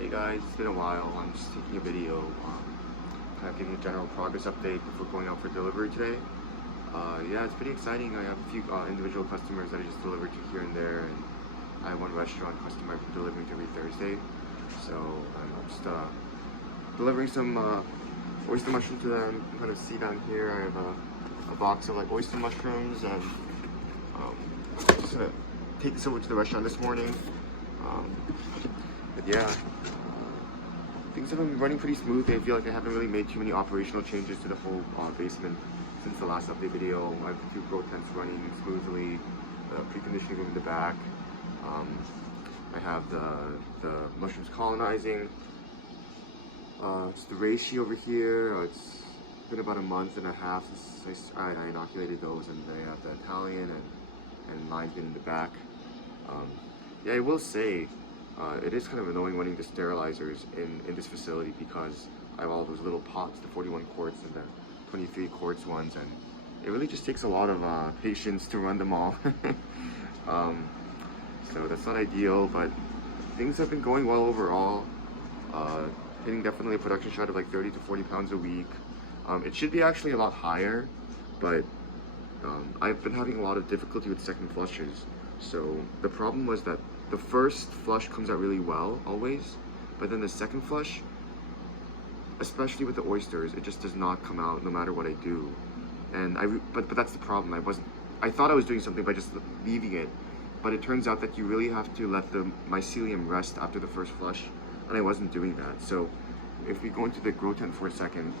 Hey guys, it's been a while. I'm just taking a video, kind of giving a general progress update before going out for delivery today. Yeah, it's pretty exciting. I have a few individual customers that I just delivered to here and there, and I have one restaurant customer I've been delivering to every Thursday. So I'm just delivering some oyster mushrooms to them. You can kind of see down here I have a box of like oyster mushrooms, and just gonna take this over to the restaurant this morning. But yeah, things have been running pretty smooth. I feel like I haven't really made too many operational changes to the whole basement since the last update video. I have the two grow tents running smoothly, the preconditioning room in the back. I have the mushrooms colonizing. It's the reishi over here. It's been about a month and a half since I inoculated those, and I have the Italian and mine's been in the back. Yeah, I will say, it is kind of annoying running the sterilizers in this facility because I have all those little pots, the 41 quarts and the 23 quarts ones, and it really just takes a lot of patience to run them all. So that's not ideal, but things have been going well overall. Hitting definitely a production shot of like 30 to 40 pounds a week. It should be actually a lot higher, but I've been having a lot of difficulty with second flushes. So the problem was that the first flush comes out really well always, but then the second flush, especially with the oysters, it just does not come out no matter what I do. And but that's the problem. I thought I was doing something by just leaving it, but it turns out that you really have to let the mycelium rest after the first flush, and I wasn't doing that. So if we go into the grow tent for a second,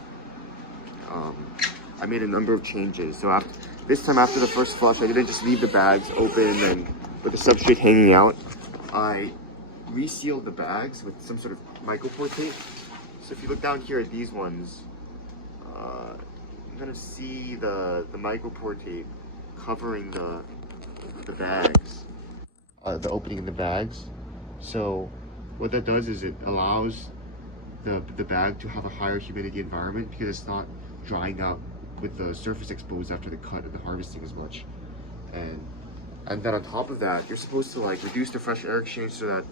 I made a number of changes. So this time after the first flush, I didn't just leave the bags open and with the substrate hanging out. I resealed the bags with some sort of micropore tape. So if you look down here at these ones, you're gonna see the micropore tape covering the bags, the opening in the bags. So what that does is it allows the bag to have a higher humidity environment because it's not drying out with the surface exposed after the cut and the harvesting as much. And then on top of that, you're supposed to like reduce the fresh air exchange so that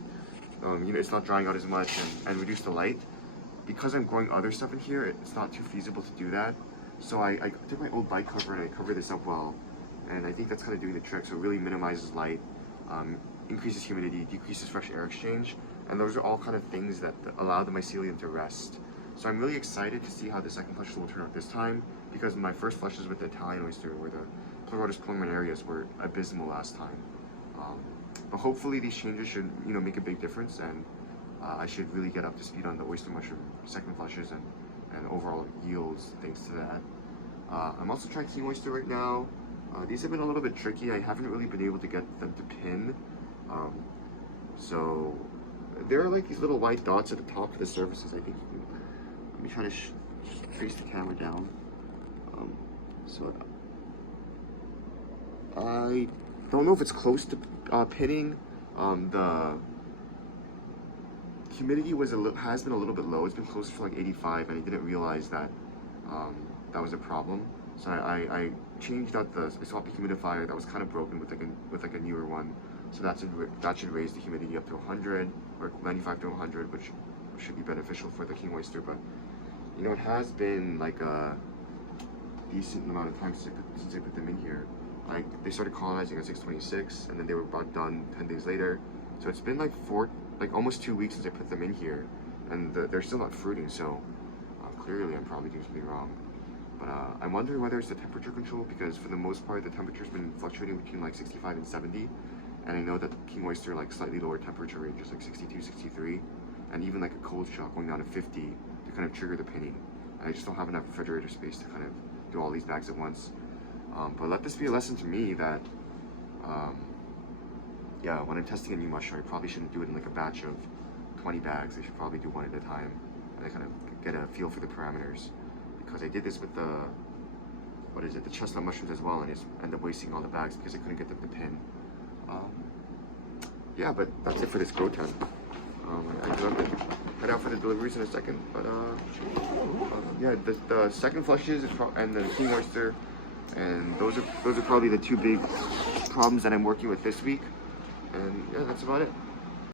it's not drying out as much, and reduce the light. Because I'm growing other stuff in here, it's not too feasible to do that. So I took my old bike cover and I covered this up well, and I think that's kind of doing the trick. So it really minimizes light, increases humidity, decreases fresh air exchange, and those are all kind of things that allow the mycelium to rest. So I'm really excited to see how the second flushes will turn out this time, because my first flushes with the Italian oyster where the Pleurotus pulmonarius were abysmal last time. But hopefully these changes should make a big difference, and I should really get up to speed on the oyster mushroom second flushes and overall yields thanks to that. I'm also trying king oyster right now. These have been a little bit tricky. I haven't really been able to get them to pin. So there are like these little white dots at the top of the surfaces. I think let me try to face the camera down. So I don't know if it's close to pinning. The humidity has been a little bit low. It's been closer to like 85, and I didn't realize that that was a problem. So I changed out I swapped the humidifier that was kind of broken with like a newer one. So that should raise the humidity up to 100 or 95 to 100, which should be beneficial for the king oyster. But it has been like a decent amount of time since I put them in here. Like they started colonizing at 626, and then they were about done 10 days later. So it's been like almost 2 weeks since I put them in here, and they're still not fruiting. So clearly I'm probably doing something wrong. But I'm wondering whether it's the temperature control, because for the most part the temperature's been fluctuating between like 65 and 70, and I know that king oyster like slightly lower temperature ranges like 62, 63, and even like a cold shock going down to 50 to kind of trigger the pinning. And I just don't have enough refrigerator space to kind of do all these bags at once. But let this be a lesson to me that yeah, when I'm testing a new mushroom, I probably shouldn't do it in like a batch of 20 bags. I should probably do one at a time, and I kind of get a feel for the parameters. Because I did this with the chestnut mushrooms as well, and I just ended up wasting all the bags because I couldn't get them to pin. Yeah, but that's it for this grow tent. I do have to head out for the deliveries in a second, but yeah, the second flushes and the king oyster, and those are probably the two big problems that I'm working with this week. And yeah, that's about it.